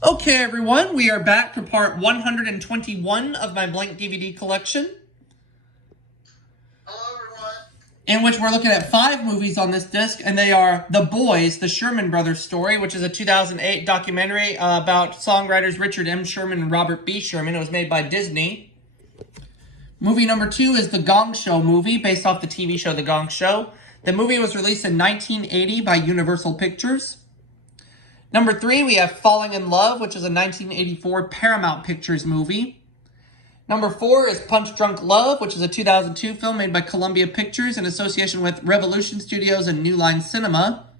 Okay, everyone, we are back for part 121 of my blank DVD collection. Hello, everyone. In which we're looking at 5 movies on this disc, and they are The Boys, the Sherman Brothers Story, which is a 2008 documentary about songwriters Richard M. Sherman and Robert B. Sherman. It was made by Disney. Movie number 2 is The Gong Show Movie, based off the TV show The Gong Show. The movie was released in 1980 by Universal Pictures. Number 3, we have Falling in Love, which is a 1984 Paramount Pictures movie. Number 4 is Punch Drunk Love, which is a 2002 film made by Columbia Pictures in association with Revolution Studios and New Line Cinema.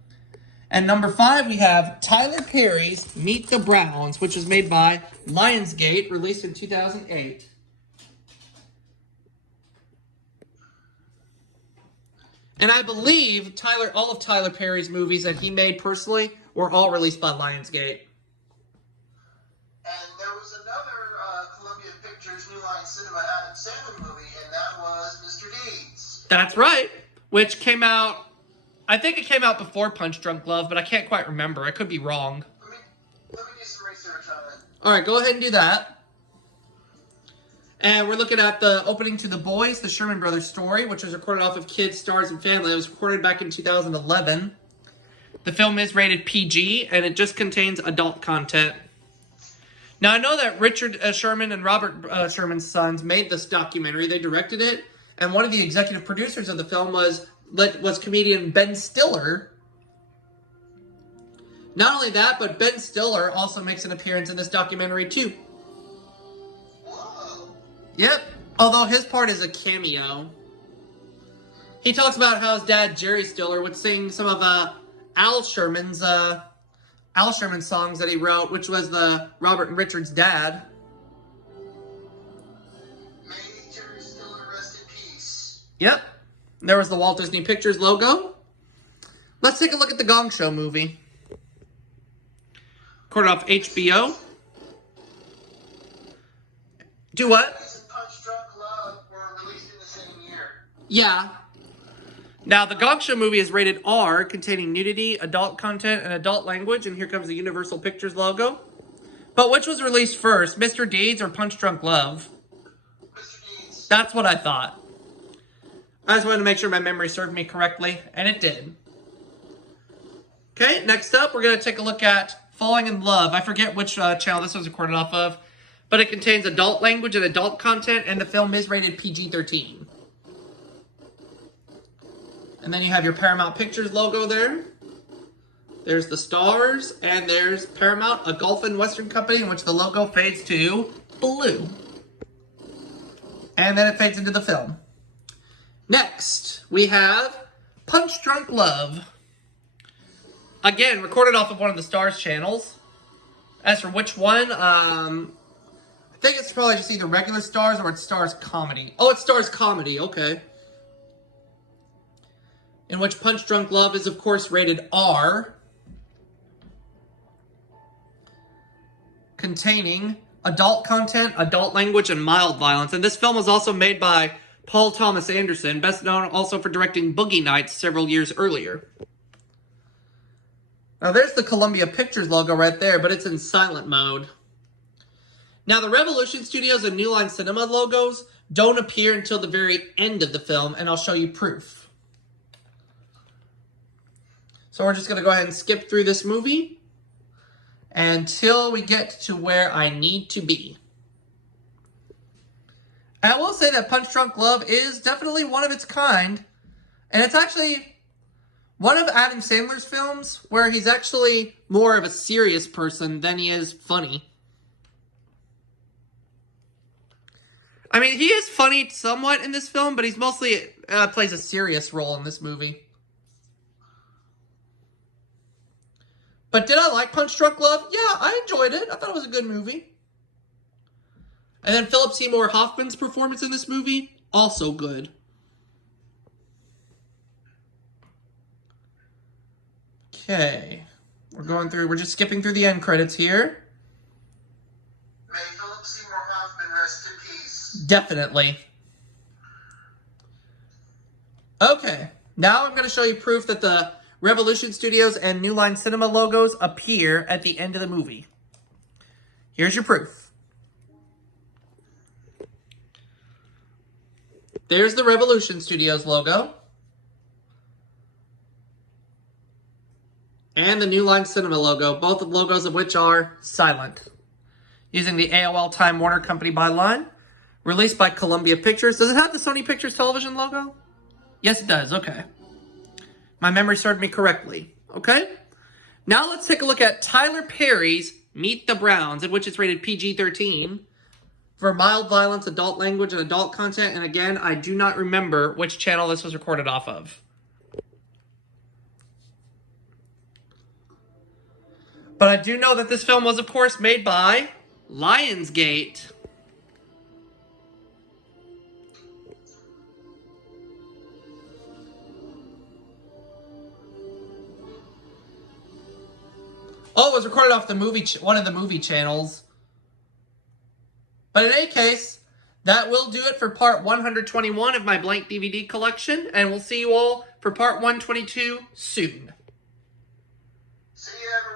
And number 5, we have Tyler Perry's Meet the Browns, which was made by Lionsgate, released in 2008. And I believe all of Tyler Perry's movies that he made personally were all released by Lionsgate. And there was another Columbia Pictures New Line Cinema Adam Sandler movie, and that was Mr. Deeds. That's right, which came out, I think it came out before Punch Drunk Love, but I can't quite remember. I could be wrong. Let me do some research on it. All right, go ahead and do that. And we're looking at the opening to The Boys, the Sherman Brothers Story, which was recorded off of Kids, Stars, and Family. It was recorded back in 2011. The film is rated PG, and it just contains adult content. Now, I know that Richard Sherman and Robert Sherman's sons made this documentary. They directed it, and one of the executive producers of the film was comedian Ben Stiller. Not only that, but Ben Stiller also makes an appearance in this documentary, too. Whoa. Yep, although his part is a cameo. He talks about how his dad, Jerry Stiller, would sing some of Al Sherman's songs that he wrote, which was the Robert and Richard's dad. May Jerry Stiller rest in peace. Yep. There was the Walt Disney Pictures logo. Let's take a look at the Gong Show movie. Recorded off HBO. Do what? Punch Drunk Love were released in the same year. Yeah. Now, the Gong Show movie is rated R, containing nudity, adult content, and adult language. And here comes the Universal Pictures logo. But which was released first, Mr. Deeds or Punch Drunk Love? Mr. Deeds. That's what I thought. I just wanted to make sure my memory served me correctly, and it did. Okay, next up, we're going to take a look at Falling in Love. I forget which channel this was recorded off of, but it contains adult language and adult content, and the film is rated PG-13. And then you have your Paramount Pictures logo there. There's the stars, and there's Paramount, a Gulf and Western company in which the logo fades to blue. And then it fades into the film. Next, we have Punch Drunk Love. Again, recorded off of one of the Stars channels. As for which one, I think it's probably just either regular Stars or it's Stars Comedy. Oh, it's Stars Comedy, okay. In which Punch Drunk Love is, of course, rated R. Containing adult content, adult language, and mild violence. And this film was also made by Paul Thomas Anderson, best known also for directing Boogie Nights several years earlier. Now, there's the Columbia Pictures logo right there, but it's in silent mode. Now, the Revolution Studios and New Line Cinema logos don't appear until the very end of the film, and I'll show you proof. So we're just going to go ahead and skip through this movie until we get to where I need to be. And I will say that Punch Drunk Love is definitely one of its kind. And it's actually one of Adam Sandler's films where he's actually more of a serious person than he is funny. I mean, he is funny somewhat in this film, but he's mostly plays a serious role in this movie. But did I like Punch Drunk Love? Yeah, I enjoyed it. I thought it was a good movie. And then Philip Seymour Hoffman's performance in this movie, also good. Okay. We're just skipping through the end credits here. May Philip Seymour Hoffman rest in peace. Definitely. Okay. Now I'm going to show you proof that the Revolution Studios and New Line Cinema logos appear at the end of the movie. Here's your proof. There's the Revolution Studios logo. And the New Line Cinema logo, both logos of which are silent. Using the AOL Time Warner Company byline. Released by Columbia Pictures. Does it have the Sony Pictures Television logo? Yes, it does. Okay. My memory served me correctly. Okay? Now let's take a look at Tyler Perry's Meet the Browns, in which it's rated PG-13 for mild violence, adult language, and adult content. And again, I do not remember which channel this was recorded off of. But I do know that this film was, of course, made by Lionsgate. Oh, it was recorded off the one of the movie channels. But in any case, that will do it for part 121 of my blank DVD collection. And we'll see you all for part 122 soon. See you, everyone.